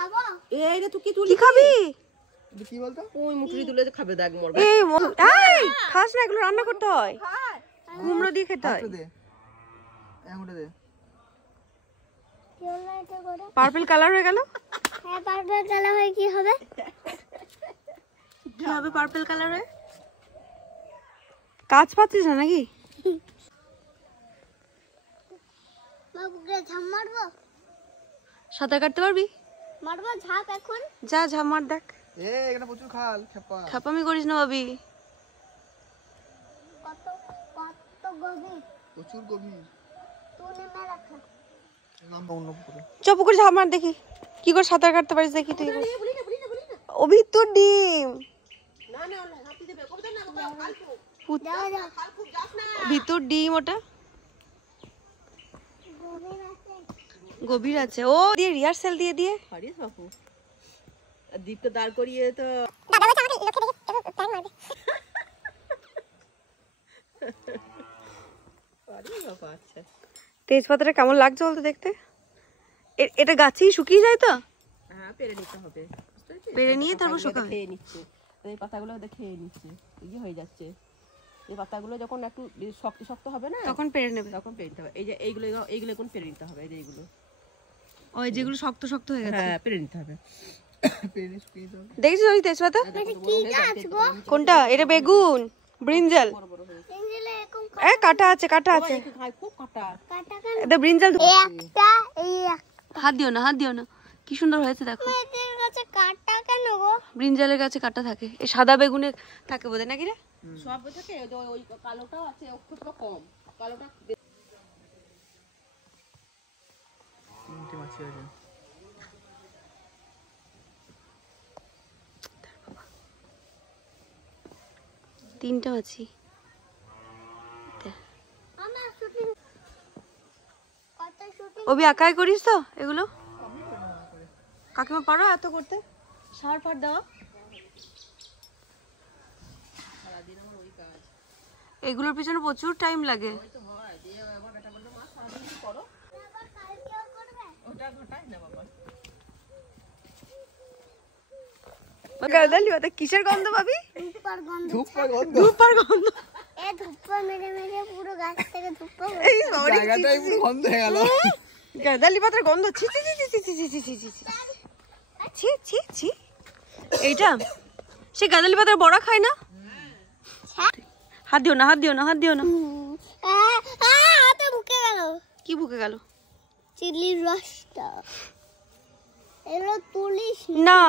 খাবো। এই রে তুই কি খাবি? কি বলতো? ওই মুটুরি তুলে যে খাবে দেখ মরবে। এই খাস না, এগুলো রান্না করতে হয়, কুমড়ো দিয়ে খেতে হয়। দে এমনটা দে। কি হলো এটা করে? পার্পল কালার হয়ে গেল। হ্যাঁ পার্পল কালার হয়ে কি হবে? কি হবে পার্পল কালার হয়ে? কাজ পাচ্ছিস না নাকি? বাবুকে ঝাম মারবো? সাঁতার কাটতে পারবি? মারবো ঝাঁপ এখন? যা ঝাঁপ মার দেখ। এখানে প্রচুর খাল খেপা। খাপামি করিস না ভাবি। কত কত গভীর? প্রচুর গভীর। তুই নেমে রাখ। নামবা অন্য পুকুরে। চুপ করে ঝাঁপ মার দেখি কি করে সাঁতার কাটতে পারিস দেখি তুই। ও ভিতর ডিম। না না হাতি দেবে কবে না কালকু যাও যাও। কালকু যাস না। ভিতর ডিম ওটা গভীর আছে। গভীর আছে। ও দিয়ে রিহার্সাল দিয়ে দিয়ে পারিস বাপু। আর দীপকে দাঁড় করিয়ে তো দাদা বলছে আমাকে লোকে দেখে টাইম মারবে। পারিস বাপু। আচ্ছা তেজপাতাটা কেমন লাগছে বলতো দেখতে? এটা গাছেই শুকিয়ে যায় তো? হ্যাঁ পেরে নিতে হবে। বুঝতে পেরেছিস? পেরে নিয়ে তারপর শুকাবে। খেয়ে নিচ্ছে এই পাতাগুলো খেয়ে নিচ্ছে এই হয়ে যাচ্ছে। এই পাতাগুলো যখন একটু শক্ত শক্ত হবে না তখন পেরে নেবে। তখন পেরে নিতে হবে। এই যে এইগুলো এইগুলো এখন পেরে নিতে হবে। এই যে এইগুলো ওই যেগুলো শক্ত শক্ত হয়ে গেছে হ্যাঁ পেরে নিতে হবে। পেরে শুকিয়ে দাও। দেখছিস ওই তেজপাতা? কি গাছ গো? কোনটা? এটা বেগুন, ব্রিঞ্জাল। এঞ্জেলে এরকম এ কাটা আছে, কাটা আছে। খাই খুব কাটা। কাটা কেন? এটা ব্রিঞ্জাল। একটা এই হাত দিও না, হাত দিও না। কি সুন্দর হয়েছে দেখো। এদের কাছে কাটা কেন গো? ব্রিঞ্জালের গাছে কাটা থাকে। এই সাদা বেগুনে থাকে বোধহয় নাকি রে? সব থেকে ওই কালোটাও আছে একটু কম কালোটা। তিনটে মাছি আছে। তিনটা মাছি। আমার শুটিং কত শুটিং ওবি একাই করিস তো এগুলো? কাকিমা পারো এত করতে? সার ফার দেওয়া? এগুলোর পিছনে প্রচুর টাইম লাগে। আবার কালকেও করবে? ওটা ঘটাই না বাবা। গাদালি বাতা কিসের গন্ধ পাবি? ধূপের গন্ধ। ধূপের গন্ধ। ধূপার গন্ধ। এ ধূপটা মেরে মেরে পুরো গাছ থেকে ধূপটা এই সরি। জায়গাটাই পুরো গন্ধ হয়ে গেল। গাদালি পাতার গন্ধ। ছি ছি ছি ছি ছি ছি ছি ছি ছি ছি ছি ছি ছি। এইটা সে গাদালি পাতার বড়া খায় না? হাত দিও না, হাত দিও না, হাত দিও না। হাতে ঢুকে গেল। কি ভুকে গেল? চিলির রসটা। এগুলো তুলিস না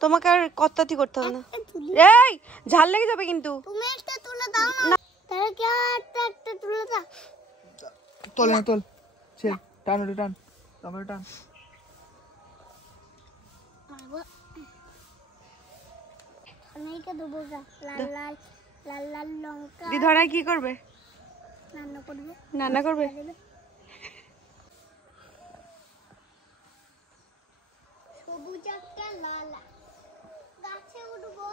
তোমাকে আর কত্তাতি করতে হবে না। তুলি। এই ঝাল লেগে যাবে কিন্তু। তুমি একটা তুলে দাও না। তাহলে কি একটা তুলে দাও। তোল না তোল। ছে টান ওটা টান। তারপরে টান। আমি কে দেবো লাল লাল লাল লাল লঙ্কা দি ধরা কি করবে? রান্না করবে। রান্না করবে? সবুজ একটা লাল গাছে উঠবো।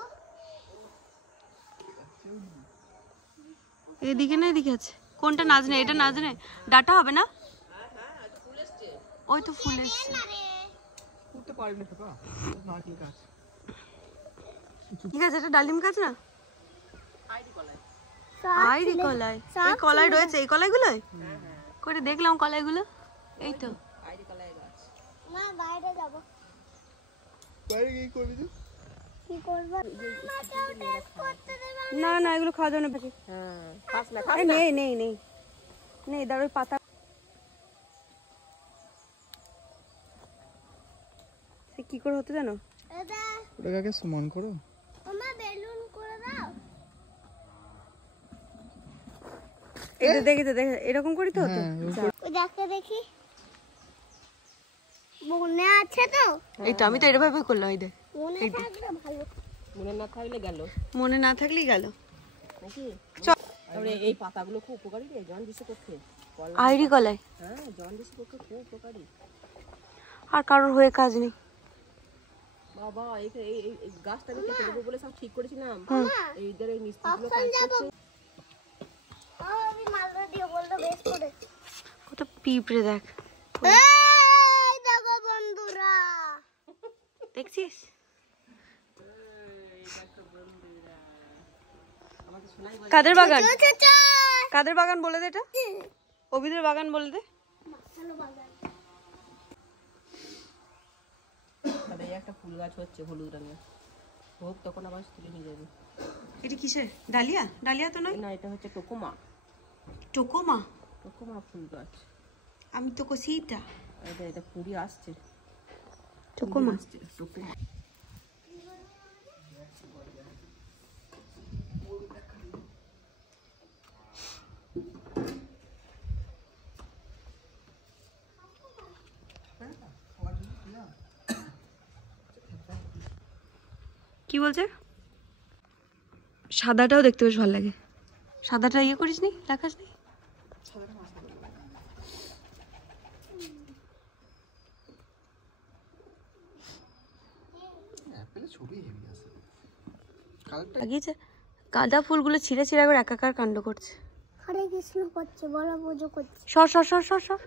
এদিকে না এদিকে আছে? কোনটা নাজনে? এটা নাজনে ডাটা হবে না? ওই তো ফুল এসছে। উঠতে পারবি না খেপা। নারকেল গাছ। ঠিক আছে, এটা ডালিম গাছ না? আইরি কলাই। সব এই কলাই রয়েছে এই কলাইগুলোই? করে দেখলাম কলাইগুলো। এই তো। না বাইরে যাব। বাইরে কি করবি তুই? কি করব? আমাকে টেস্ট করতে দেবে না না এগুলো খাওয়া যাবে না বাকি। হ্যাঁ খাস না এই নেই নেই নেই নেই দাঁড় ওই পাতা। সে কি করে হতো জানো? এটা ওটাকে সমান করো। তোমার বেলুন করে দাও। এটা দেখে তো দেখে এরকম করি তো হতো। ওই দেখে দেখি মনে আছে তো? এই তো আমি তো এভাবে করলাম। এই দেখ মনে থাকলে ভালো। মনে না থাকলে গেল মনে না থাকলেই গেল। নাকি? চল তারপরে এই পাতাগুলো খুব উপকারী রে জন্ডিসের পক্ষে। আইরি কলাই। হ্যাঁ জন্ডিসের পক্ষে খুব উপকারী। আর কারোর হয়ে কাজ নেই। বাবা এই গাছটা আমি কেটে দেবো বলে সব ঠিক করেছিলাম। এইদের এই মিস্ত্রিগুলো অপশন যাব। আমি মালদা দিয়ে বললো বেশ করে। কত পিঁপড়ে দেখ। এই দেখো বন্ধুরা দেখছিস? কাদের বাগান? কাদের বাগান বলে দে এটা? অভিদের বাগান বলে দে। তবে এই একটা ফুল গাছ হচ্ছে হলুদ রঙের, হোক তখন আবার তুলে নিয়ে যাবে। এটা কিসের? ডালিয়া? ডালিয়া তো নয়। না, এটা হচ্ছে টোকোমা। টোকোমা? টোকোমা ফুল গাছ। আমি তো কসিটা। এটা কুড়ি আসছে। টোকোমা। টোকোমা। কি বলছে? সাদাটাও দেখতে বেশ ভালো লাগে। সাদাটা ইয়ে করিস নি, দেখাস নি? লাগিয়েছে গাঁদা ফুলগুলো ছিঁড়ে ছিঁড়ে করে একাকার কাণ্ড করছে। হরে কৃষ্ণ করছে, বড় পুজো করছে। সর সর সর সর সর।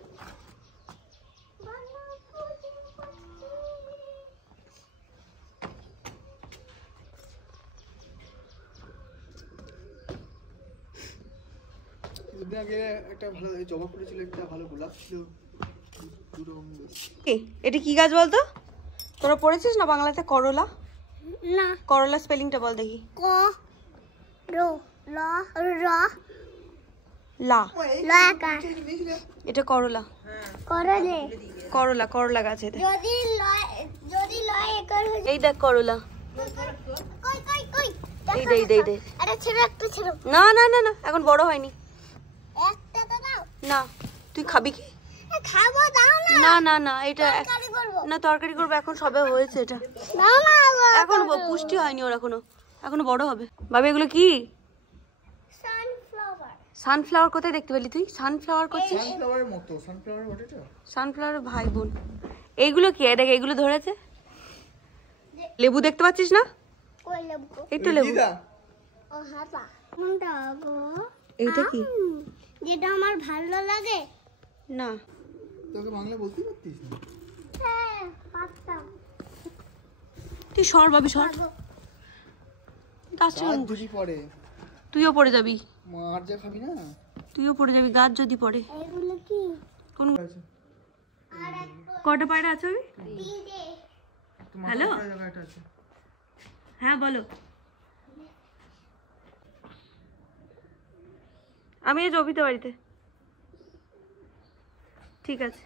আগে একটা ভালো জবা করেছিল, একটা ভালো গোলাপ ছিল। এটা কি গাছ বলতো? তোরা পড়েছিস না বাংলাতে? করলা? না। করলা স্পেলিংটা বল দেখি। ক রো ল র লা। লাকার। এটা করলা। করলে করলা, করলা গাছ এটা। যদি লয় একর হয়ে এই দেখ করলা। কই কই কই এই দে এই দে এই দে। আরে ছেড়ে একটা ছেড়ে। না না না না, এখন বড় হয়নি। একটা তো দাও। না, তুই খাবি কি? খাবো, দাও না। না না না, এটা তরকারি করবো। না, তরকারি করবে এখন, সবে হয়েছে এটা। দাও না। এখন পুষ্টি হয়নি ওর, এখনো বড় হবে। বাবা এগুলো কি? সানফ্লাওয়ার। সানফ্লাওয়ার কোথায় দেখতে পেলি তুই? সানফ্লাওয়ার করছিস? সানফ্লাওয়ারের মতো, সানফ্লাওয়ারের বটেটা। সানফ্লাওয়ারের ভাই বোন। এইগুলো কি? দেখ এগুলো ধরেছে। লেবু দেখতে পাচ্ছিস না? কই লেবু? এই তো লেবু। ও হাপা। কোনটা গো? এইটা কি? যেটা আমার ভালো লাগে। না, তোকে বাংলা বলতে পারতিস না? হ্যাঁ, পারতাম। তুই সর বাবি সর। গাছ গাছ যদি পড়ে তুইও পড়ে যাবি। মার যা খাবি না। তুইও পড়ে যাবি গাছ যদি পড়ে। এগুলো কি? কোন আছে আর একটা কটা পায়রা আছে? ওই তিনটে। হ্যালো? জায়গাটা আছে। হ্যাঁ বলো। আমি এই জবিতে বাড়িতে। ঠিক আছে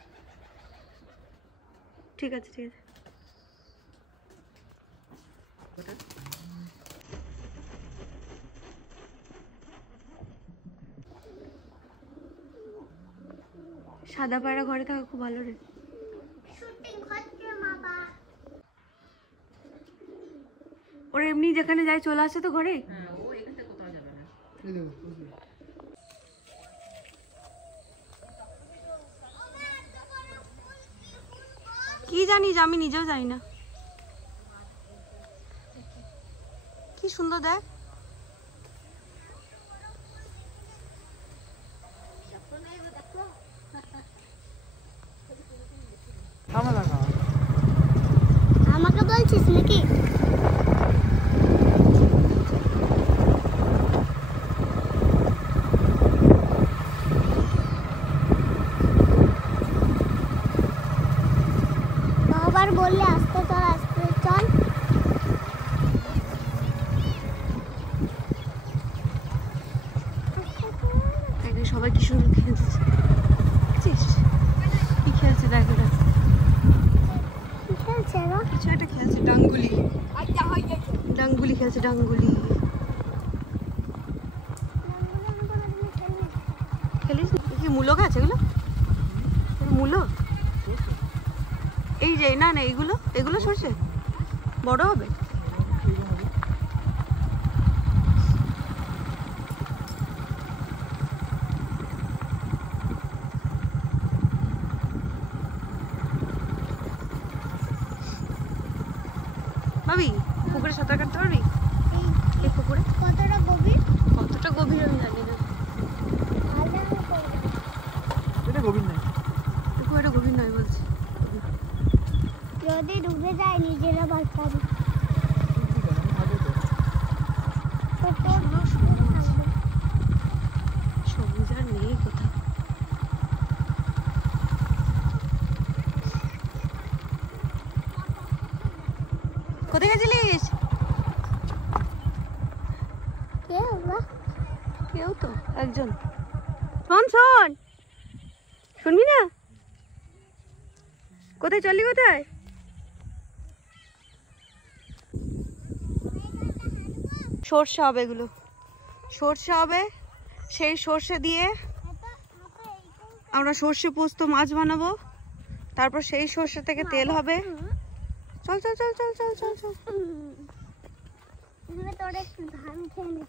ঠিক আছে ঠিক আছে। সাদা পায়রা ঘরে থাকা খুব ভালো রে। শুটিং হচ্ছে বাবা। ওরা এমনি যেখানে যায় চলে আসে তো ঘরে। ও এখান থেকে কোথাও যাবে না। এই দেখো বুঝলি? কি জানিস, আমি নিজেও জানি না। কি সুন্দর দেখ। আমাকে বলছিস নাকি? বাবার বললে আসতে চল, আসতে চল। এখানে সবাই কি সুন্দর খেলছে, দেখছিস? কি খেলছে দেখ ওরা। কি খেলছে গো? কিছু একটা খেলছে, ডাঙ্গুলি। ডাঙ্গুলি খেলছে, ডাঙ্গুলি। খেলিস কি? মূলো গাছ এগুলো? মূলো? এই যে না না, এগুলো এগুলো সরষে বড় হবে। ভাবি পুকুরে সাঁতার কাটতে পারবি? এই পুকুরে কতটা গভীর? কতটা গভীর আমি জানি না। এটা গভীর নাই। খুব একটা গভীর নয় বলছি। জল যদি ডুবে যায় নিজেরা বাঁচাবে। সবুজ আর নেই কোথাও। কোথায় গেছিলিস? কেউ তো একজন। শোন শোন, শুনবি না? কোথায় চললি কোথায়? সর্ষে হবে এগুলো, সর্ষে হবে। সেই সর্ষে দিয়ে আমরা সর্ষে পোস্ত মাছ বানাবো। তারপর সেই সর্ষে থেকে তেল হবে। চল চল চল চল চল চল চল। তোর একটু ধান খেয়ে নে।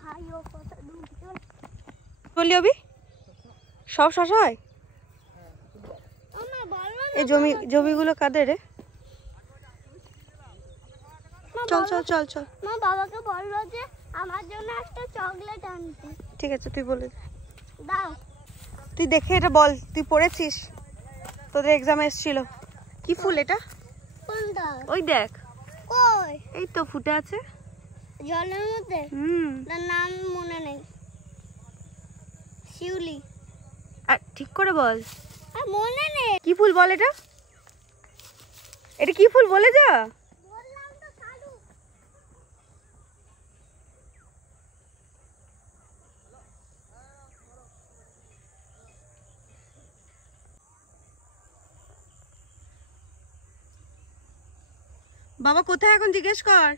ভাই ও কত দূর চল। বললি অবি সব শশা হয়? এই জমিগুলো কাদের রে? চল চল চল চল। মা বাবাকে বললো যে আমার জন্য একটা চকলেট আনতে। ঠিক আছে, তুই বলে দে। দাও। তুই দেখে এটা বল, তুই পড়েছিস? তোদের এক্সাম এসেছিল। কি ফুল এটা? কোনটা? ওই দেখ। কই? এই তো ফুটে আছে জলের মধ্যে। তার নাম মনে নেই। শিউলি। আর ঠিক করে বল। আর মনে নেই। কি ফুল বল এটা? এটা কি ফুল বলে যা। বললাম তো কালু। বাবা কোথায় এখন জিজ্ঞেস কর।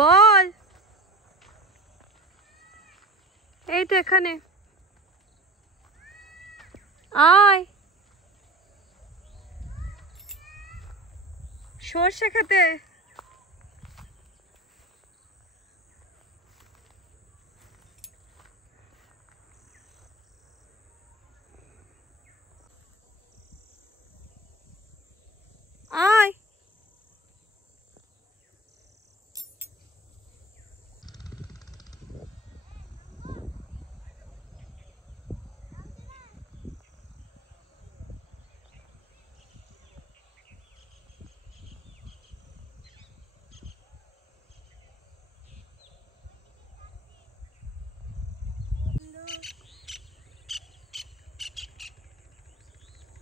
বল। এই তো এখানে আয়। সর্ষে খেতে। আয়।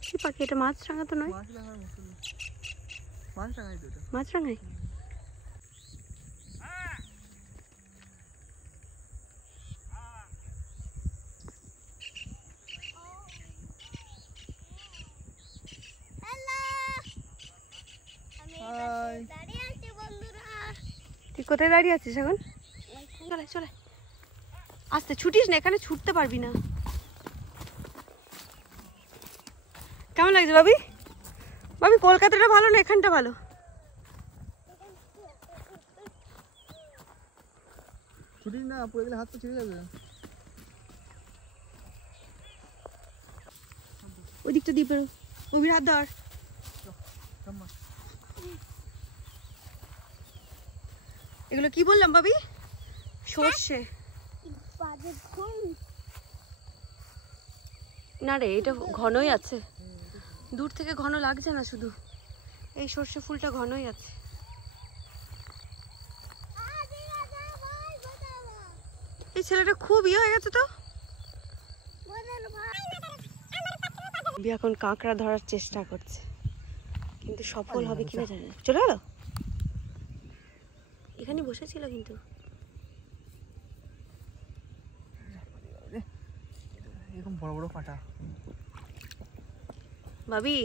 কি পাখি এটা? মাছরাঙা তো নয়। মাছরাঙাই। তুই কোথায় দাঁড়িয়ে আছিস এখন? চলে চলে, আস্তে ছুটিস না, এখানে ছুটতে পারবি না। কেমন লাগছে ভাবি? ভাবি কলকাতাটা ভালো না এখানটা ভালো? ছুটি না, পড়ে গেলে হাত তো ছিঁড়ে যাবে। ওই দিকটা দিয়ে বেরো। অভির হাত ধর। এগুলো কি বললাম ভাবি? সর্ষে না রে, এটা ঘনই আছে। দূর থেকে ঘন লাগছে না, শুধু এই সর্ষে ফুলটা ঘনই আছে। এই ছেলেটা খুব ইয়ে হয়ে গেছে তো। এখন কাঁকড়া ধরার চেষ্টা করছে, কিন্তু সফল হবে কিনা জানি না। চলে গেল, এখানে বসেছিল কিন্তু। এরকম বড় বড় কাঁটা। ভাবি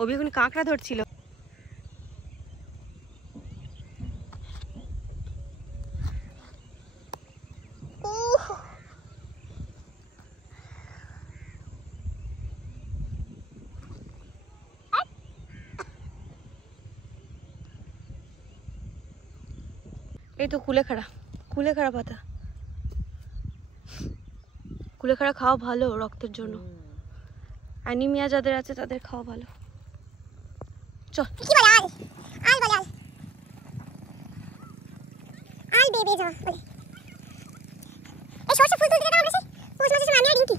অভি এখন কাঁকড়া ধরছিল। এই তো কুলেখাড়া পাতা। কুলেখাড়া খাওয়া ভালো রক্তের জন্য। অ্যানিমিয়া যাদের আছে তাদের খাওয়া ভালো। চল কি বলে আল বলে আল বেবে যাওয়া বলে এই সরষে ফুল তুলতে গেলাম আমরা সেই পৌষ মাসের সময় আমি আর রিঙ্কি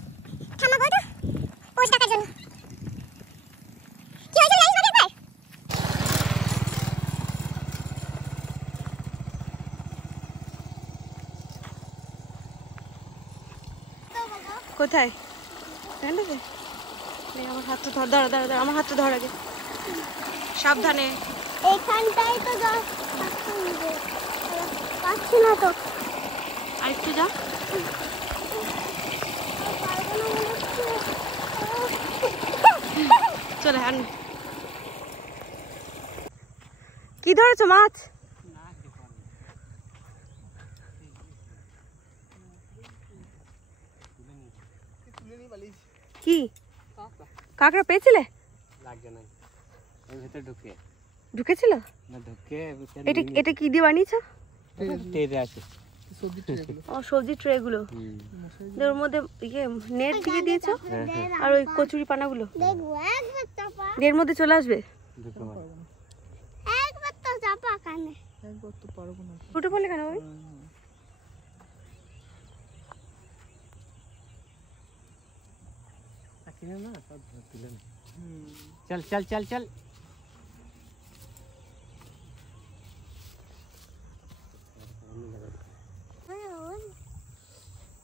থামাবো তো পৌষ টাকার জন্য কি হয়েছিল জানিস না একবার কোথায় প্যান্ডেলে আমার হাতটা ধর দাঁড়া দাঁড়া দাঁড়া আমার হাতটা ধর আগে সাবধানে এখানটাই তো যাও পাচ্ছি না তো আরেকটু যা চলে আন কি ধরেছো মাছ কি কাঁকড়া পেয়েছিলে ঢুকেছিল এটা কি দিয়ে বানিয়েছো ও সবজি ট্রে গুলো ওর মধ্যে ইয়ে নেট দিয়ে দিয়েছো আর ওই কচুরি পানাগুলো দেখবো একবার চাপা এর মধ্যে চলে আসবে একবার তো চাপা কানে একবার তো পারবো না ফুটে পড়লে কেন ওই चल चल चल चल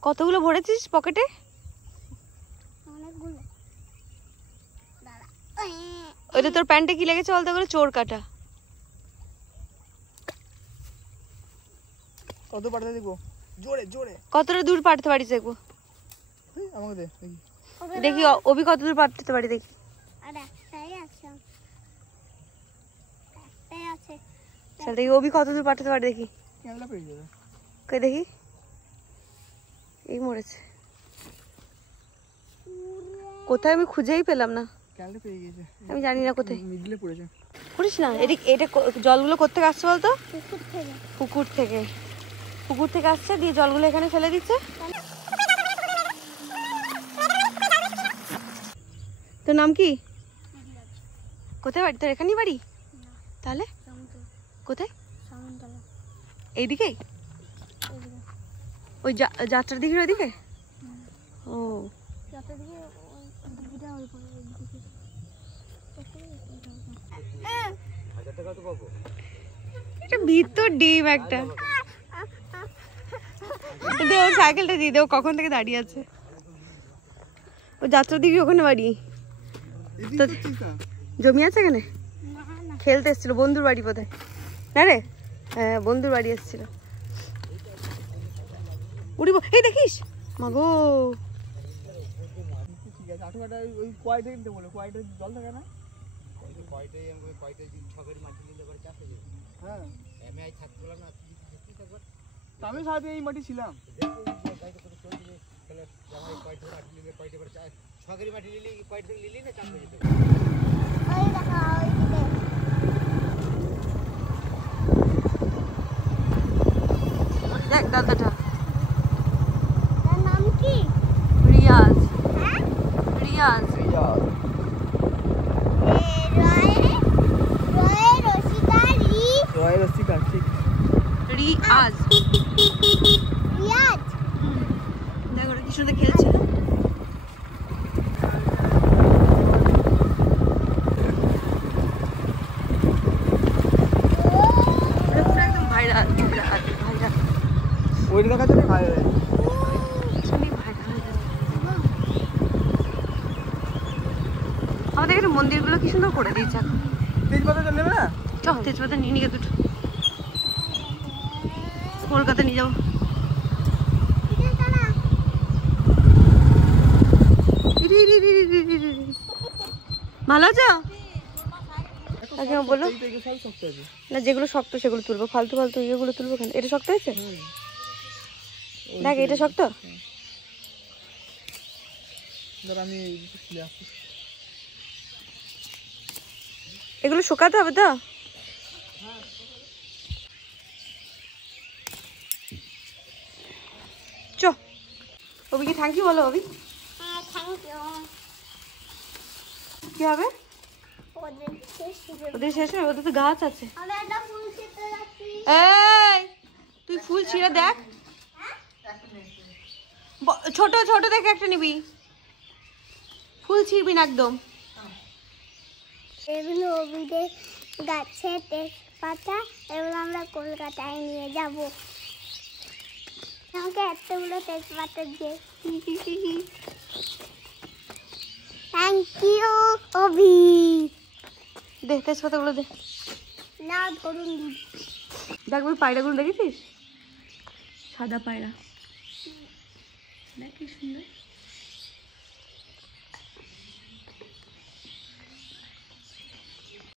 কতগুলো ভরেছিস পকেটে অনেকগুলো দাঁড়া ওইটা তোর প্যান্টে কি লেগেছে বলতে গেলে চোর কাটা কত পাঠাতে দেখবো জোরে জোরে কতটা দূর পাঠাতে পারিস দেখবো আমাকে দে দেখি দেখি অভি কত দূর পাঠাতে পারি দেখি আর একটাই আছে একটাই আছে চল দেখি অভি কত দূর পাঠাতে পারি দেখি ক্যামেরা পেয়ে যাবে কই দেখি এই মরেছে কোথায় আমি খুঁজেই পেলাম না ক্যামেরা পেয়ে গেছে আমি জানি না কোথায় মিডলে পড়েছে করিস না এটা জলগুলো কোত্থেকে আসছে বলতো পুকুর থেকে পুকুর থেকে আসছে দিয়ে জলগুলো এখানে ফেলে দিচ্ছে তোর নাম কি কোথায় বাড়ি তোর এখানেই বাড়ি তাহলে কোথায় সামন্তলা এইদিকেই ওই যাত্রার দিকের ওইদিকে ও যত দিকে ওই দিকটা ওই দিকে এটা ভিতর ডিম একটা দে ওর সাইকেলটা দিয়ে দে ও কখন থেকে দাঁড়িয়ে আছে ও যাত্রার দিকে ওখানে বাড়ি তো জমি আছে এখানে খেলতে এসেছিল বন্ধুর বাড়ি বোধহয় না রে হ্যাঁ বন্ধুর বাড়ি এসেছিল উড়িব এই দেখিস মাগো ঠিক আছে আঠুয়াটা ওই কয়টা কিনতে বলে কয়টা জল থাকে না হ্যাঁ আমি সাথে এই মাটি ছিলাম ওই দেখা ওই দিকে দেখ দাদাটা তার নাম কি রিয়াজ হ্যাঁ রিয়াজ রয়ে রসিদা রয় রসিকা ঠিক রিয়াজ রিয়াজ দেখ ওরা কি সুন্দর খেলছে একদম ভাইরাল ভাইরাল ওইটা দেখা যাবে ভাই আমাদের এখানে মন্দিরগুলো কি সুন্দর করে দিয়েছে এখন তেজপাতা জল নেবে না চ তেজপাতা নিয়ে নিয়ে দুটো কলকাতা নিয়ে যাবো ভালো আছো আগে বলো সব শক্ত আছে না যেগুলো শক্ত সেগুলো তুলবো ফালতু ফালতু ইয়েগুলো তুলবো কেন এটা শক্ত হয়েছে দেখ এটা শক্ত ধর আমি খুলে আসছি এগুলো শুকাতে হবে তো চ অভি কি থ্যাংক ইউ বলো অভি থ্যাংক ইউ কি হবে ও ওদের শেষ হয়, ওদের তো গাছ আছে। আমরা একটা ফুল ছিঁড়তে যাচ্ছি। এই তুই ফুল ছিঁড়ে দেখ, ছোট ছোট দেখে একটা নিবি, ফুল ছিঁড়বি না একদম। এগুলো অভিদের গাছের তেজপাতা, এগুলো আমরা কলকাতায় নিয়ে যাব। আমাকে এতগুলো তেজপাতা দিয়ে থ্যাংক ইউ অভি। দে তেজপাতাগুলো দে। না ধরুন দিদি। দেখ ওই পায়রাগুলো দেখেছিস, সাদা পায়রা, দেখ কি সুন্দর।